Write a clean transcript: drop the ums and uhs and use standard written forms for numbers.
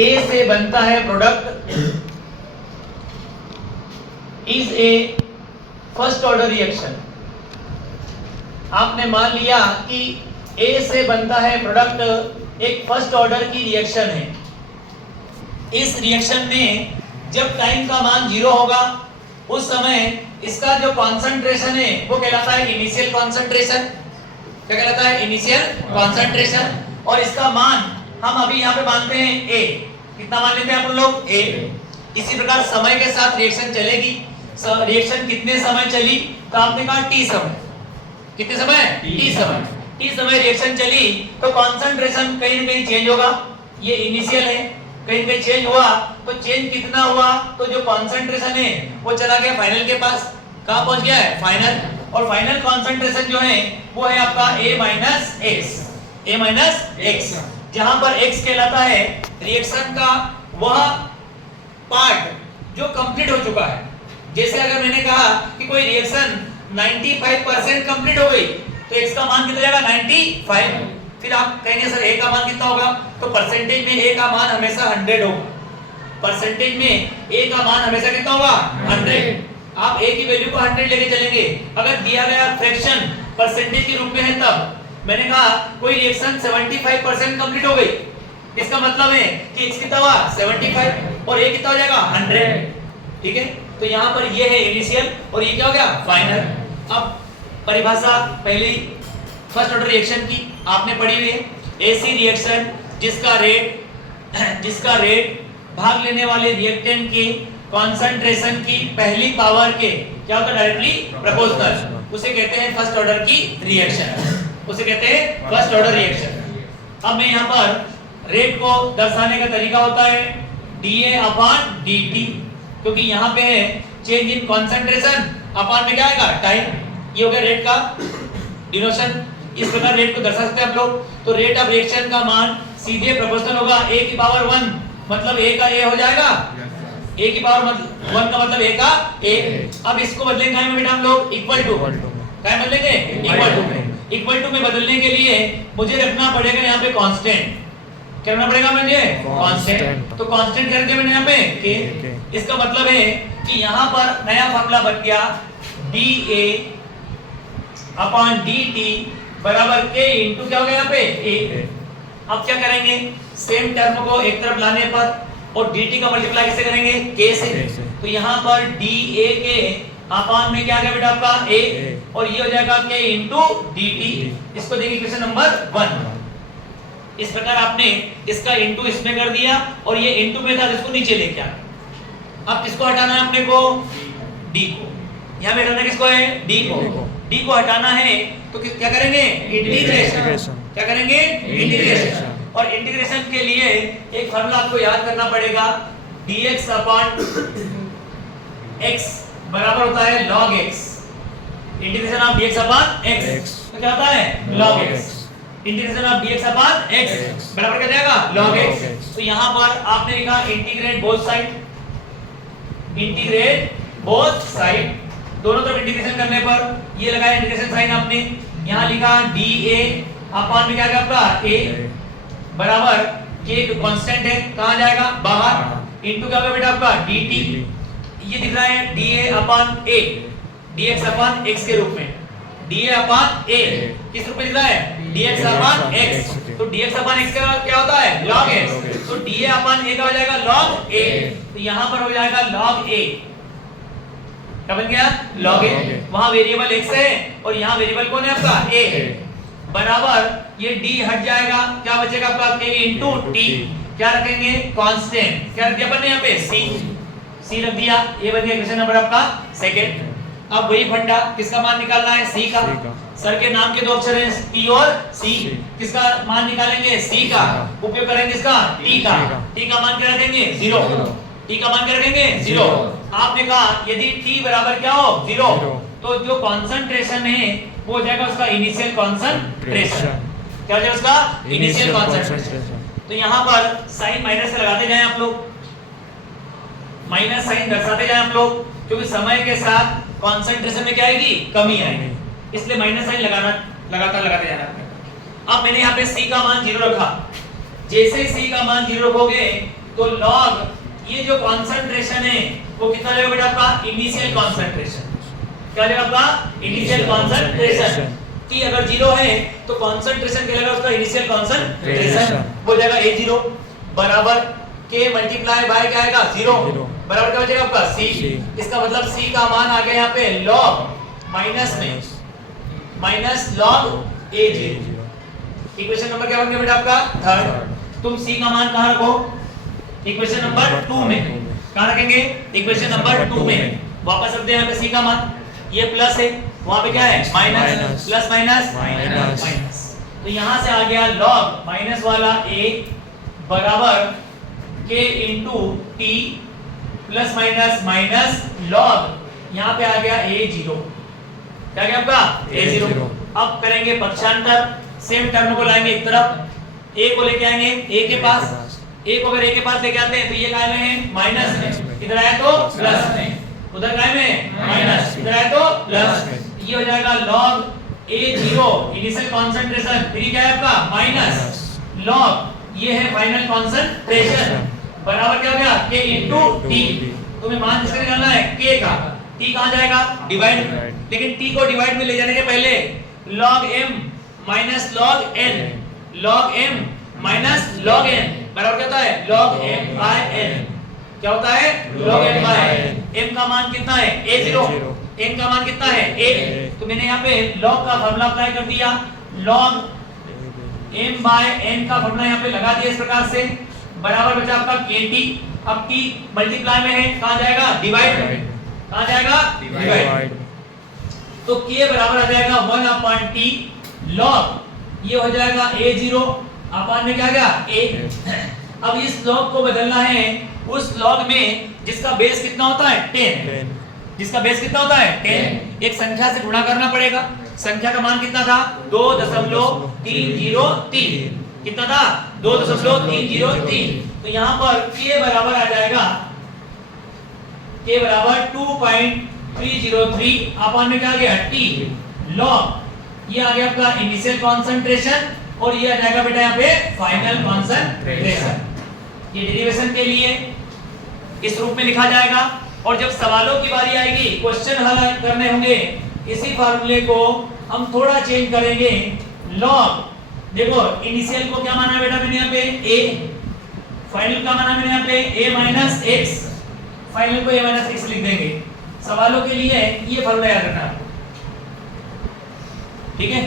A से बनता है product is a first order reaction. आपने मान लिया कि A से बनता है प्रोडक्ट एक फर्स्ट ऑर्डर की रिएक्शन है। इस रिएक्शन में जब टाइम का मान 0 होगा उस समय इसका जो कॉन्सेंट्रेशन है वो कहलाता है इनिशियल कॉन्सेंट्रेशन। क्या कहलाता है? Initial concentration. और इसका मान हम अभी यहाँ पे मानते हैं A। कितना मान लेते हैं आप लोग? A। इसी प्रकार समय के साथ रिएक्शन चलेगी। रिएक्शन कितने समय चली? तो आपने कहा T समय। कितने समय? T समय। T समय रिएक्शन चली तो कॉन्सेंट्रेशन कहीं न कहीं चेंज होगा। ये इनिशियल है, कहीं कहीं चेंज हुआ तो चेंज कितना हुआ? तो जो कॉन्सेंट्रेशन है वो चला गया फाइनल के पास। कहां पहुंच गया है? फाइनल। और फाइनल कॉन्सेंट्रेशन जो है वो है आपका A minus X। A minus X, जहां पर X कहलाता है रिएक्शन का वह पार्ट जो कंप्लीट हो चुका है। जैसे अगर मैंने कहा कि कोई रिएक्शन 95% कंप्लीट हो गई तो X का मान कितना जाएगा? 95। फिर आप कहेंगे सर A का मान कितना होगा? तो परसेंटेज में A का मान हमेशा 100 होगा। परसेंटेज में A का मान हमेशा कितना होगा? 100। आप A की वैल्यू को 100 लेके चलेंगे। अगर दिया गया फ्रैक्शन परसेंटेज के रूप में है तब मैंने कहा कोई रिएक्शन 75% कंप्लीट हो गई, इसका मतलब है कि X कितना हुआ? 75 और A कितना हो जाएगा? 100। ठीक है, तो यहाँ पर ये है इनिशियल और ये क्या हो गया? फाइनल। अब परिभाषा पहली फर्स्ट ऑर्डर रिएक्शन की आपने पढ़ी हुई है। ऐसी रिएक्शन जिसका रेट भाग लेने वाले रिएक्टेंट के कॉन्सेंट्रेशन की पहली पावर के क्या होता है? डायरेक्टली प्रोपोर्शनल, उसे कहते हैं फर्स्ट ऑर्डर की रिएक्शन। उसे कहते हैं फर्स्ट ऑर्डर रिएक्शन। अब मैं यहाँ पर रेट को दर्शाने का तरीका होता है dA अपॉन dt, क्योंकि यहाँ पे है चेंज इन कॉन्सेंट्रेशन अपॉन में क्या आएगा? टाइम। ये हो गया रेट का डिनोशन। इस प्रकार रेट को दर्शा सकते हैं आप लोग। तो रेट ऑफ रिएक्शन का मान सीधे प्रोपोर्शनल होगा A की पावर 1, मतलब A का A हो जाएगा। A की पावर 1 का मतलब A का A। अब इसको बदलेंगे में बेटा हम लोग इक्वल टू। क्या बदलेंगे? इक्वल टू में। इक्वल टू में बदलने के लिए मुझे रखना पड़ेगा यहाँ पे कांस्टेंट। क्या रखना पड़ेगा मुझे? कांस्टेंट। तो कांस्टेंट कर दिया मैंने यहाँ पे K। इसका मतलब है कि यहाँ पर नया फॉर्मूला बन गया dA अपॉन dt बराबर K इंटू क्या हो गया यहाँ पे? A। अब क्या करेंगे? सेम टर्म को एक तरफ लाने पर और dt का मल्टीप्लाई कैसे करेंगे? K से। तो यहाँ पर dA के अपॉन में क्या आ गया बेटा आपका? A और ये हो जाएगा K इंटू dt। इसको देंगे क्वेश्चन नंबर 1। इस प्रकार आपने इसका इंटू इसमें कर दिया और ये इंटू में था इसको नीचे लेके आ। अब किसको हटाना है अपने को? D को। यहाँ पे हटाना किसको है? D को। D को हटाना है तो क्या करेंगे? इंटीग्रेशन। क्या करेंगे? इंटीग्रेशन। और इंटीग्रेशन के लिए एक फार्मूला आपको याद करना पड़ेगा dx अपॉन x बराबर होता है log x। Integration of dx upon x तो क्या होता है? log x। Integration of dx upon x बराबर क्या जाएगा? log x। तो यहाँ पर आपने लिखा integrate both side. Integrate both side, दोनों तरफ इंटीग्रेशन करने पर ये लगाया इंटीग्रेशन साइन आपने। यहाँ लिखा dA अपॉन में क्या आएगा आपका? A बराबर K कांस्टेंट है, कहां जाएगा? बाहर। इनटू क्या होगा बेटा आपका? dt। ये दिख रहा है dA upon A, dx upon x के रूप में। dA अपॉन A किस रूप में दिख रहा है? dx upon x। तो dx अपॉन x का क्या होता है? log x। तो dA अपॉन A का हो जाएगा log A। तो यहां पर हो जाएगा log A। क्या बन गया? log A। वहां वेरिएबल x है और यहां वेरिएबल कौन है आपका? A बराबर ये d हट जाएगा, क्या बचेगा आपका? K into t। क्या रखेंगे? कांस्टेंट। क्या रख दिया अपन ने यहाँ पे? c रख दिया। ये बन गया क्वेश्चन नंबर आपका सेकंड। अब वही फंडा, किसका मान निकालना है? c का। सर के नाम के दो अक्षर हैं p और c। किसका मान निकालेंगे? c का। उपयोग करेंगे इसका? t का। t का मान क्या रखेंगे? 0। t का मान क्या रखेंगे? 0। आपने कहा यदि t बराबर क्या हो? 0 तो जो कॉन्सेंट्रेशन है वो हो जाएगा उसका इनिशियल कॉन्सेंट्रेशन। क्या हो जाएगा उसका? Initial concentration. तो यहाँ पर साइन माइनस से लगाते जाएं आप लोग, माइनस साइन दर्शाते जाएं आप लोग, क्योंकि समय के साथ कॉन्सेंट्रेशन में क्या आएगी? कमी आएगी, इसलिए माइनस साइन लगातार लगाते जाना। अब मैंने यहाँ पे C का मान 0 रखा। जैसे सी का मान 0 रखोगे तो लॉग ये जो कॉन्सेंट्रेशन है वो कितना रहेगा बेटा आपका इनिशियल कॉन्सेंट्रेशन। क्या रहेगा आपका इनिशियल कॉन्सेंट्रेशन। टी अगर 0 है तो कॉन्सेंट्रेशन क्या रहेगा उसका इनिशियल कॉन्सेंट्रेशन हो जाएगा A0 बराबर K मल्टीप्लाई बाय क्या आएगा 0 बराबर क्या हो जाएगा आपका C। इसका मतलब C का मान आ गया यहाँ पे log माइनस में minus log A0। Equation number क्या बन गया बेटा आपका थर्ड। तुम C का मान कहाँ रखो इक्वेशन नंबर 2 में। कहाँ रखेंगे इक्वेशन नंबर 2 में। वापस रखते हैं यहाँ पे C का मान, ये प्लस है वहां पे क्या है माइनस, प्लस माइनस माइनस। तो यहाँ से आ गया log माइनस वाला A बराबर K into T plus minus minus log यहाँ पे आ गया A0। क्या गया आपका A0। अब करेंगे पक्षांतर, सेम टर्म को लाएंगे एक तरफ, A को लेके आएंगे A के पास, A को अगर A के पास लेके आते हैं तो ये काय में है माइनस में, इधर आए तो प्लस में, उधर काय में माइनस, इधर आए तो प्लस। ये हो जाएगा log A0 इनिशियल कॉन्सेंट्रेशन, फिर क्या है आपका माइनस log ये है फाइनल कॉन्सेंट्रेशन बराबर क्या हो गया K इंटू टी। तुम्हें मान किसका निकालना है K का। T कहाँ जाएगा डिवाइड, लेकिन T को डिवाइड में ले जाने के पहले log m minus log n, log m minus log n बराबर क्या होता है log m by n। क्या होता है log m by n। m का मान कितना है A0, n का मान कितना है A। तो मैंने यहाँ पे log का फार्मूला अप्लाई कर दिया, log m by n का फार्मूला यहाँ पे लगा दिया इस प्रकार से बराबर बचा आपका kt। अब t मल्टीप्लाई में है कहाँ जाएगा डिवाइड, कहाँ जाएगा डिवाइड। तो k बराबर आ जाएगा 1/t log ये हो जाएगा A0 अपान में क्या गया A। अब इस log को बदलना है उस log में जिसका बेस कितना होता है 10, जिसका बेस कितना होता है 10। एक संख्या से गुणा करना पड़ेगा, संख्या का मान कितना था 2.303, कितना था 2.303। तो यहाँ पर k बराबर आ जाएगा k बराबर 2.303 अपान में क्या आ गया t log ये आ गया आपका इनिशियल कॉन्सेंट्रेशन और ये आ जाएगा बेटा यहाँ पे फाइनल कॉन्सेंट्रेशन। ये डेरिवेशन के लिए इस रूप में लिखा जाएगा और जब सवालों की बारी आएगी क्वेश्चन हल करने होंगे इसी फार्मूले को हम थोड़ा चेंज करेंगे। log देखो इनिशियल को क्या माना है बेटा मैंने यहाँ पे a, फाइनल का माना मैंने यहाँ पे a माइनस x, फाइनल को a माइनस x लिख देंगे। सवालों के लिए ये फार्मूला याद रखना, ठीक है।